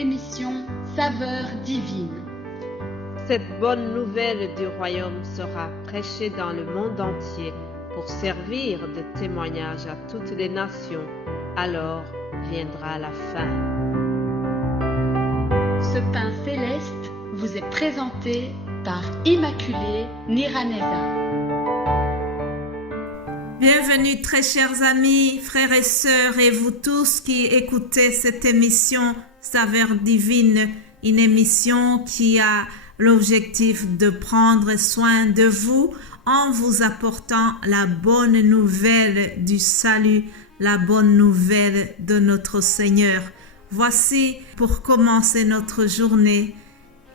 l'émission Saveur divine. Cette bonne nouvelle du royaume sera prêchée dans le monde entier pour servir de témoignage à toutes les nations. Alors viendra la fin. Ce pain céleste vous est présenté par Immaculée Niraneza. Bienvenue très chers amis, frères et sœurs et vous tous qui écoutez cette émission Saveur divine, une émission qui a l'objectif de prendre soin de vous en vous apportant la bonne nouvelle du salut, la bonne nouvelle de notre Seigneur. Voici pour commencer notre journée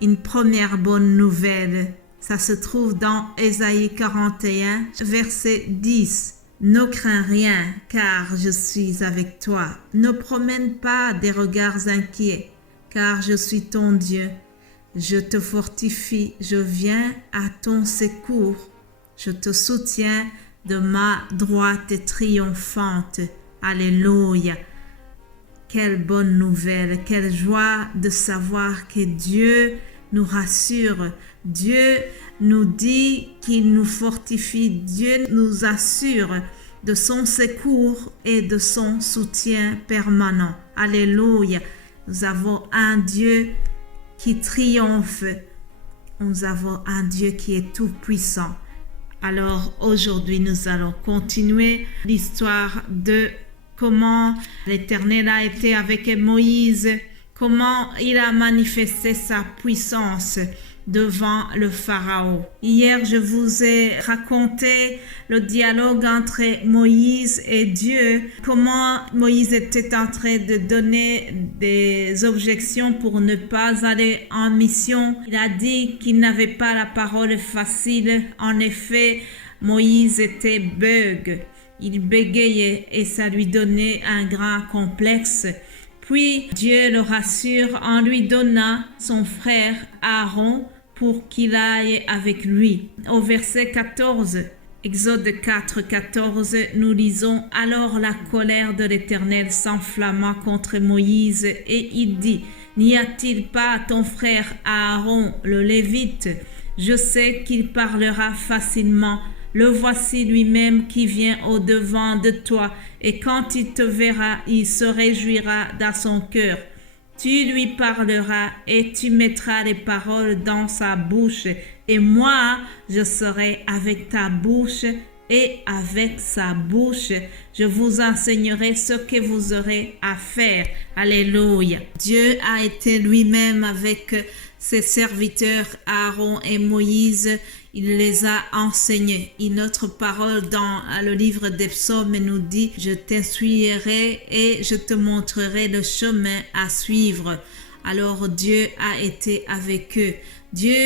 une première bonne nouvelle. Ça se trouve dans Ésaïe 41, verset 10. Ne crains rien, car je suis avec toi. Ne promène pas des regards inquiets, car je suis ton Dieu. Je te fortifie, je viens à ton secours. Je te soutiens de ma droite triomphante. Alléluia. Quelle bonne nouvelle, quelle joie de savoir que Dieu nous rassure. Dieu nous dit qu'il nous fortifie. Dieu nous assure de son secours et de son soutien permanent. Alléluia. Nous avons un Dieu qui triomphe. Nous avons un Dieu qui est tout puissant. Alors aujourd'hui, nous allons continuer l'histoire de comment l'Éternel a été avec Moïse, comment il a manifesté sa puissance devant le Pharaon. Hier, je vous ai raconté le dialogue entre Moïse et Dieu, comment Moïse était en train de donner des objections pour ne pas aller en mission. Il a dit qu'il n'avait pas la parole facile. En effet, Moïse était bègue. Il bégayait et ça lui donnait un grand complexe. Puis Dieu le rassure en lui donnant son frère Aaron pour qu'il aille avec lui. Au verset 14, Exode 4, 14, nous lisons « Alors la colère de l'Éternel s'enflamma contre Moïse et il dit « N'y a-t-il pas ton frère Aaron le Lévite? Je sais qu'il parlera facilement. Le voici lui-même qui vient au-devant de toi, et quand il te verra, il se réjouira dans son cœur. Tu lui parleras et tu mettras les paroles dans sa bouche, et moi, je serai avec ta bouche et avec sa bouche. Je vous enseignerai ce que vous aurez à faire. » Alléluia. Dieu a été lui-même avec ses serviteurs Aaron et Moïse. Il les a enseignés. Une autre parole dans le livre des psaumes nous dit « Je t'instruirai et je te montrerai le chemin à suivre. » Alors Dieu a été avec eux. Dieu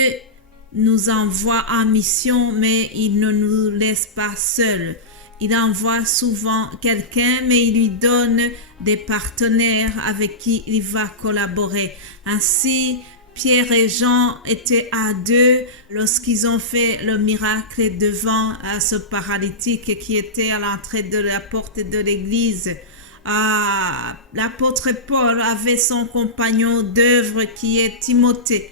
nous envoie en mission, mais il ne nous laisse pas seuls. Il envoie souvent quelqu'un, mais il lui donne des partenaires avec qui il va collaborer. Ainsi, Pierre et Jean étaient à deux lorsqu'ils ont fait le miracle devant ce paralytique qui était à l'entrée de la porte de l'église. L'apôtre Paul avait son compagnon d'œuvre qui est Timothée.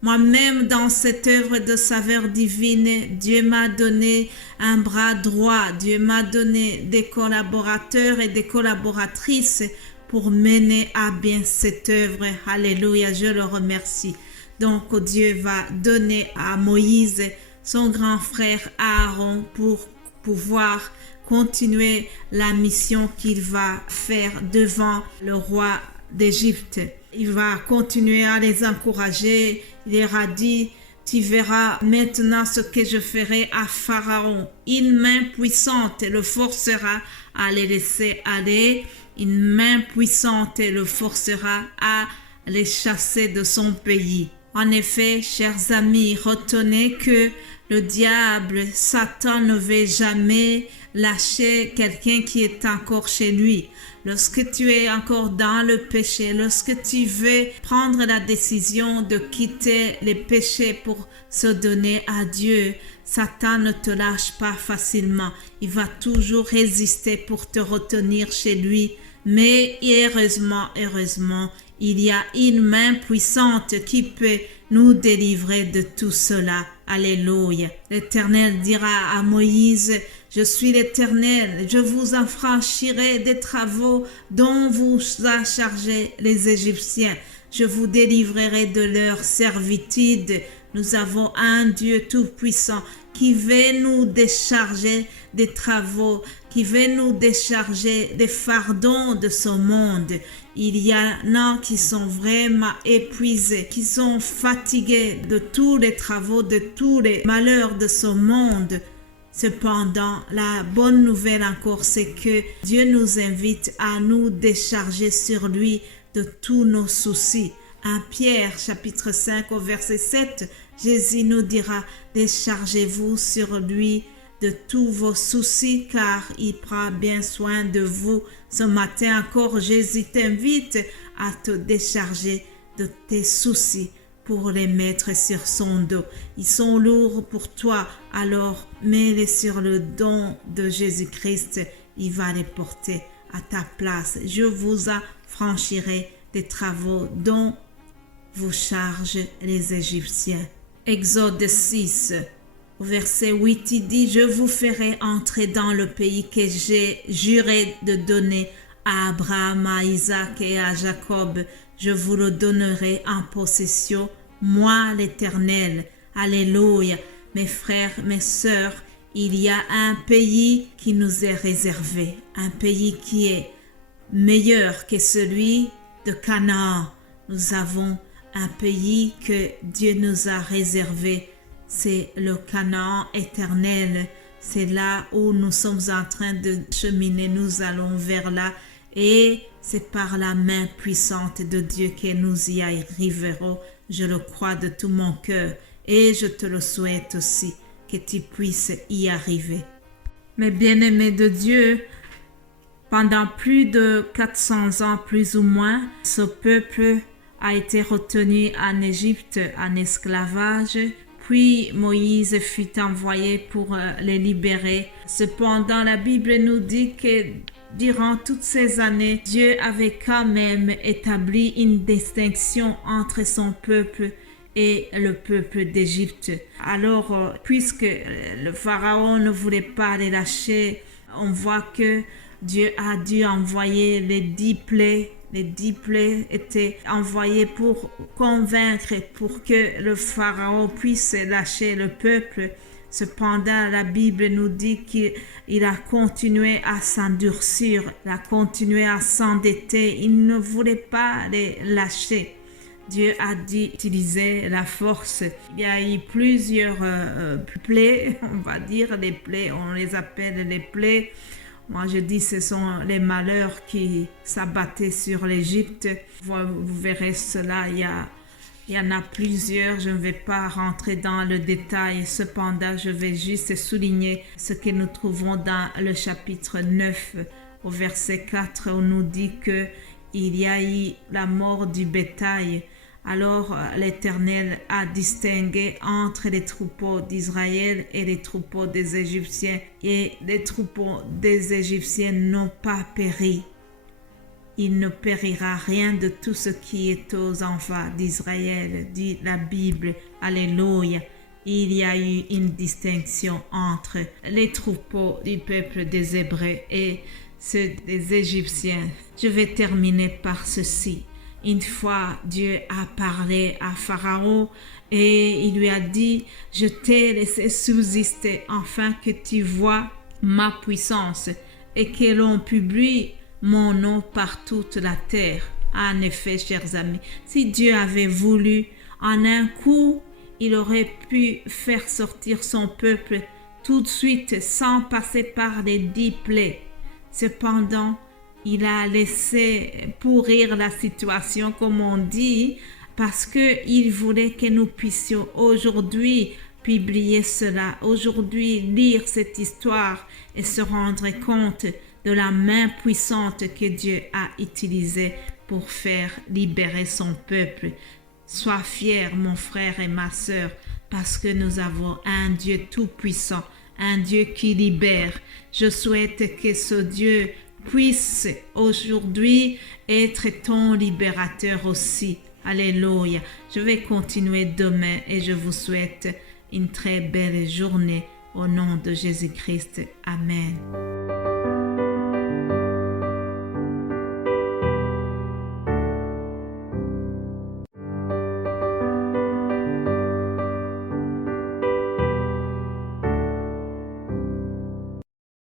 Moi-même, dans cette œuvre de saveur divine, Dieu m'a donné un bras droit. Dieu m'a donné des collaborateurs et des collaboratrices pour mener à bien cette œuvre. Alléluia, je le remercie. Donc Dieu va donner à Moïse son grand frère Aaron pour pouvoir continuer la mission qu'il va faire devant le roi d'Égypte. Il va continuer à les encourager. Il leur a dit « Tu verras maintenant ce que je ferai à Pharaon. Une main puissante le forcera à les laisser aller. Une main puissante le forcera à les chasser de son pays. » En effet, chers amis, retenez que le diable, Satan, ne veut jamais lâcher quelqu'un qui est encore chez lui. Lorsque tu es encore dans le péché, lorsque tu veux prendre la décision de quitter les péchés pour se donner à Dieu, Satan ne te lâche pas facilement. Il va toujours résister pour te retenir chez lui. Mais heureusement, il y a une main puissante qui peut nous délivrer de tout cela. Alléluia. L'Éternel dira à Moïse, je suis l'Éternel, je vous affranchirai des travaux dont vous a chargé les Égyptiens. Je vous délivrerai de leur servitude. Nous avons un Dieu tout-puissant qui veut nous décharger des travaux, qui veut nous décharger des fardons de ce monde. Il y en a qui sont vraiment épuisés, qui sont fatigués de tous les travaux, de tous les malheurs de ce monde. Cependant, la bonne nouvelle encore, c'est que Dieu nous invite à nous décharger sur lui de tous nos soucis. 1 Pierre chapitre 5 au verset 7, Jésus nous dira, déchargez-vous sur lui de tous vos soucis car il prend bien soin de vous. Ce matin encore, Jésus t'invite à te décharger de tes soucis pour les mettre sur son dos. Ils sont lourds pour toi, alors mets-les sur le dos de Jésus-Christ. Il va les porter à ta place. Je vous affranchirai des travaux dont vous chargent les Égyptiens. Exode 6, verset 8, il dit, je vous ferai entrer dans le pays que j'ai juré de donner à Abraham, à Isaac et à Jacob. Je vous le donnerai en possession, moi l'Éternel. Alléluia. Mes frères, mes sœurs, il y a un pays qui nous est réservé, un pays qui est meilleur que celui de Canaan. Nous avons un pays que Dieu nous a réservé, c'est le Canaan éternel. C'est là où nous sommes en train de cheminer, nous allons vers là et c'est par la main puissante de Dieu que nous y arriverons. Je le crois de tout mon cœur et je te le souhaite aussi que tu puisses y arriver. Mes bien-aimés de Dieu, pendant plus de 400 ans, plus ou moins, ce peuple a été retenu en Égypte en esclavage, puis Moïse fut envoyé pour les libérer. Cependant, la Bible nous dit que durant toutes ces années, Dieu avait quand même établi une distinction entre son peuple et le peuple d'Égypte. Alors, puisque le pharaon ne voulait pas les lâcher, on voit que Dieu a dû envoyer les 10 plaies. Les 10 plaies étaient envoyées pour convaincre, pour que le pharaon puisse lâcher le peuple. Cependant, la Bible nous dit qu'il a continué à s'endurcir, il a continué à s'endetter. Il ne voulait pas les lâcher. Dieu a dû utiliser la force. Il y a eu plusieurs plaies, on va dire, les plaies, on les appelle les plaies. Moi, je dis ce sont les malheurs qui s'abattaient sur l'Égypte. Vous verrez cela, il y en a plusieurs. Je ne vais pas rentrer dans le détail. Cependant, je vais juste souligner ce que nous trouvons dans le chapitre 9, au verset 4. On nous dit qu'il y a eu la mort du bétail. Alors l'Éternel a distingué entre les troupeaux d'Israël et les troupeaux des Égyptiens, et les troupeaux des Égyptiens n'ont pas péri. Il ne périra rien de tout ce qui est aux enfants d'Israël, dit la Bible. Alléluia. Il y a eu une distinction entre les troupeaux du peuple des Hébreux et ceux des Égyptiens. Je vais terminer par ceci. Une fois, Dieu a parlé à Pharaon et il lui a dit, je t'ai laissé subsister afin que tu vois ma puissance et que l'on publie mon nom par toute la terre. En effet, chers amis, si Dieu avait voulu, en un coup, il aurait pu faire sortir son peuple tout de suite sans passer par les 10 plaies. Cependant, il a laissé pourrir la situation, comme on dit, parce qu'il voulait que nous puissions aujourd'hui publier cela, aujourd'hui lire cette histoire et se rendre compte de la main puissante que Dieu a utilisée pour faire libérer son peuple. Sois fier, mon frère et ma sœur, parce que nous avons un Dieu tout-puissant, un Dieu qui libère. Je souhaite que ce Dieu puisse aujourd'hui être ton libérateur aussi. Alléluia. Je vais continuer demain et je vous souhaite une très belle journée au nom de Jésus-Christ. Amen.